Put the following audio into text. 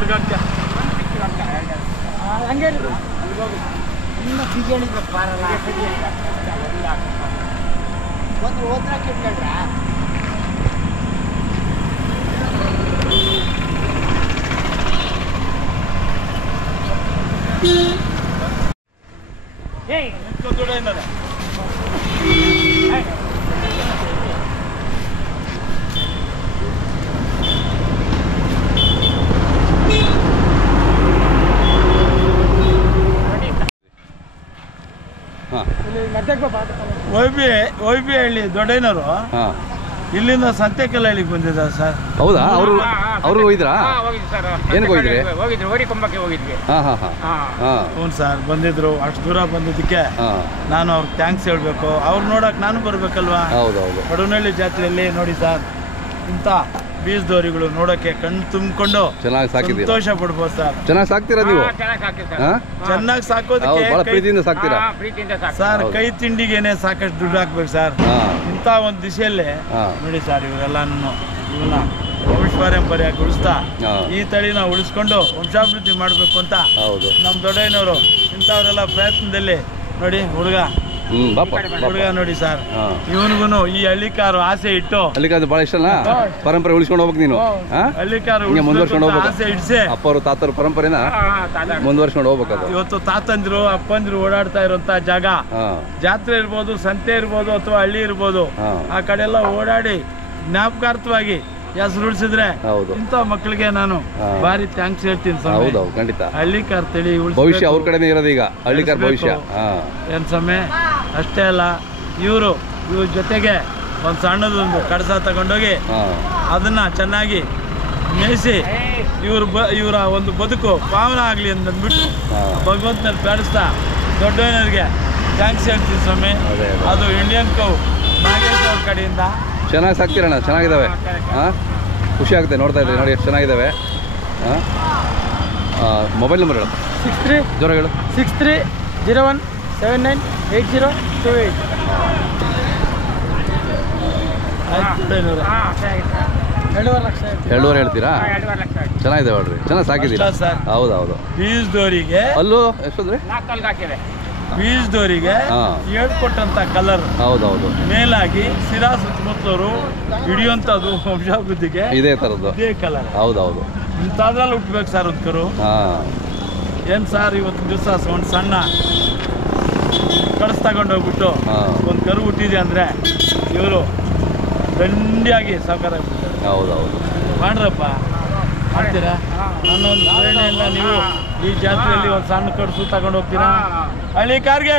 ತಿರ್ಗಾಕ್ಕೆ ಹಂಗೆ ಇನ್ನು ಬಿರಿಯಾನಿ ಬಾರಲ್ಲ ಒಂದು ಹೋದ್ರ ಕೆಟ್ಕೊಂಡ್ರ ದೊಡ್ಡ ಏನದ ವೈಬಿ ಹಳ್ಳಿ ದೊಡ್ಡಯ್ಯನವರು ಇಲ್ಲಿಂದ ಸಂತೆಕಲ್ಲ ಹಳ್ಳಿಗೆ ಬಂದಿದ್ದಾರೆ ಸರ್. ಹೌದಾ? ಅವರು ಹೋಗಿದ್ರಾ? ಏನಕ್ಕೆ ಹೋಗಿದ್ರಿ? ಹ್ಞೂ ಸರ್, ಬಂದಿದ್ರು. ಅಷ್ಟು ದೂರ ಬಂದಿದ್ದಕ್ಕೆ ನಾನು ಅವ್ರಿಗೆ ಥ್ಯಾಂಕ್ಸ್ ಹೇಳ್ಬೇಕು. ಅವ್ರು ನೋಡಕ್ ನಾನು ಬರ್ಬೇಕಲ್ವಾ? ಹೌದೌದು. ಪಡುನಹಳ್ಳಿ ಜಾತ್ರೆಯಲ್ಲಿ ನೋಡಿ ಸರ್, ಇಂಥ ಬೀಜದೋರಿಗಳು ನೋಡಕ್ಕೆ ಕಣ್ಣು ತುಂಬಿಕೊಂಡು ಚೆನ್ನಾಗಿ ಸಾಕಿದ್ದೀರಾ? ಸಂತೋಷ ಪಡ್ಬೋದು ಸರ್. ಚೆನ್ನಾಗಿ ಸಾಕ್ತೀರಾ ನೀವು? ಚೆನ್ನಾಗಿ ಸಾಕೋದಕ್ಕೆ ಪ್ರೀತಿಯಿಂದ ಸಾಕ್ತೀರಾ ಸರ್? ಕೈ ತಿಂಡಿಗೇನೆ ಸಾಕಷ್ಟು ದುಡ್ಡು ಹಾಕ್ಬೇಕು ಸರ್. ಇಂಥ ಒಂದು ದಿಶೆಯಲ್ಲಿ ನೋಡಿ ಸರ್, ಇವರೆಲ್ಲಾನು ಇವನ್ನ ವಂಶಪಾರಂಪರ್ಯಾಗಿ ಉಳಿಸ್ತಾ ಈ ತಳಿನ ಉಳಿಸ್ಕೊಂಡು ವಂಶಾಭಿವೃದ್ಧಿ ಮಾಡಬೇಕು ಅಂತ ನಮ್ಮ ದೊಡ್ಡಯ್ಯನವರು ಇಂಥವರೆಲ್ಲ ಪ್ರಯತ್ನದಲ್ಲಿ ನೋಡಿ ಹುಡುಗ ನೋಡಿ ಸರ್, ಇವನಿಗೂ ಈ ಹಳ್ಳಿಕಾರು ಆಸೆ ಇಟ್ಟು ಹಳ್ಳಿಕಾರು ಬಹಳ ಇಷ್ಟನಾ? ಪರಂಪರೆ ಉಳಿಸ್ಕೊಂಡು ಹೋಗ್ಬೇಕು ನೀನು. ಹಳ್ಳಿಕಾರು ಮುಂದುವರ್ಸ್ಕೊಂಡು ಹೋಗ್ಬೇಕು. ಆಸೆ ಇಡ್ಸಿ ಅಪ್ಪರು ತಾತರು ಪರಂಪರೆನ ಮುಂದುವರ್ಸ್ಕೊಂಡು ಹೋಗ್ಬೇಕು. ಇವತ್ತು ತಾತಂದ್ರು ಅಪ್ಪಂದ್ರು ಓಡಾಡ್ತಾ ಇರುವಂತ ಜಾಗ, ಜಾತ್ರೆ ಇರ್ಬೋದು, ಸಂತೆ ಇರ್ಬೋದು, ಅಥವಾ ಹಳ್ಳಿ ಇರ್ಬೋದು, ಆ ಕಡೆ ಎಲ್ಲ ಓಡಾಡಿ ಜ್ಞಾಪಕಾರ್ಥವಾಗಿ ಹೆಸರು ಉಳಿಸಿದ್ರೆ ಇಂಥ ಮಕ್ಕಳಿಗೆ ನಾನು ಭಾರಿ ಥ್ಯಾಂಕ್ಸ್ ಹೇಳ್ತೀನಿ. ಖಂಡಿತ ಹಳ್ಳಿಕಾರ್ ತಳಿ ಭವಿಷ್ಯ ಅವ್ರ ಕಡೆನೇ ಇರೋದು ಈಗ. ಹಳ್ಳಿಕಾರ್ ಭವಿಷ್ಯ ಏನ್ ಸಮಯ ಅಷ್ಟೇ ಅಲ್ಲ, ಇವ್ರ ಜೊತೆಗೆ ಒಂದು ಸಣ್ಣದೊಂದು ಕಡಸ ತಗೊಂಡೋಗಿ ಅದನ್ನ ಚೆನ್ನಾಗಿ ಮೇಯಿಸಿ ಇವರ ಒಂದು ಬದುಕು ಪಾವನ ಆಗ್ಲಿ ಅಂದ್ಬಿಟ್ಟು ಭಗವಂತನಲ್ಲಿ ಪ್ರಾರ್ಥಿಸ್ತಾ ದೊಡ್ಡವನವ್ರಿಗೆ ಥ್ಯಾಂಕ್ಸ್ ಹೇಳ್ತೀನಿ ಸ್ವಾಮಿ. ಅದು ಇಂಡಿಯನ್ ಕೌ ನಾಗೇಶ್ ಅವ್ರ ಕಡೆಯಿಂದ. ಚೆನ್ನಾಗಿ ಸಾಕ್ತೀರಣ್ಣ, ಚೆನ್ನಾಗಿದ್ದಾವೆ. ಖುಷಿ ಆಗುತ್ತೆ ನೋಡ್ತಾ ಇದ್ರಿ. ನೋಡಿ ಎಷ್ಟು ಚೆನ್ನಾಗಿದ್ದಾವೆ. ಮೊಬೈಲ್ ನಂಬರ್ ಹೇಳು. 63 ಜೋರ ಹೇಳು. 6301798028. ಎರಡೂವರೆ ಹೇಳ್ತೀರಾ? ಚೆನ್ನಾಗಿದೆ ನೋಡ್ರಿ, ಚೆನ್ನಾಗಿ ಸಾಕಿದ್ದೀರಾ. ಹೌದೌದು. ಬೀಜದವರಿಗೆ ಅಲ್ಲೂ ಎಷ್ಟಂದ್ರೆ ಬೀಜದವರಿಗೆ ಹೇಳ್ಕೊಟ್ಟಂತ ಕಲರ್ ಹೌದೌದು ಮೇಲಾಗಿ ಸಿರಾ ಸುತ್ತಮುತ್ತಲವರು ಹಿಡಿಯುವಂಥದ್ದು ವಂಶಾಭಿವೃದ್ಧಿಗೆ ಇದೇ ಥರದ್ದು ಇದೇ ಕಲರ್. ಹೌದೌದು. ಇಂಥದ್ರಲ್ಲಿ ಹುಟ್ಬೇಕು ಸರ್ ಒಂದು ಕರು. ಏನು ಸರ್, ಇವತ್ತು ದಿವಸ ಒಂದು ಸಣ್ಣ ಕಡಸ್ ತಗೊಂಡೋಗ್ಬಿಟ್ಟು ಒಂದು ಕರು ಹುಟ್ಟಿದೆ ಅಂದರೆ ಇವರು ದಂಡಿಯಾಗಿ ಸಾಕಾರ ಆಗ್ಬಿಡ್ತಾರೆ. ಹೌದೌದು. ಮಾಡ್ರಪ್ಪ, ಮಾಡ್ತೀರಾ? ನನ್ನೊಂದು ಪ್ರೇರಣೆಯಿಂದ ನೀವು ಈ ಜಾತ್ರೆಯಲ್ಲಿ ಒಂದು ಸಣ್ಣ ಕಡಸು ತಗೊಂಡು ಹೋಗ್ತೀರಾ? ಹಳ್ಳಿ ಕಾರ್ಗೆ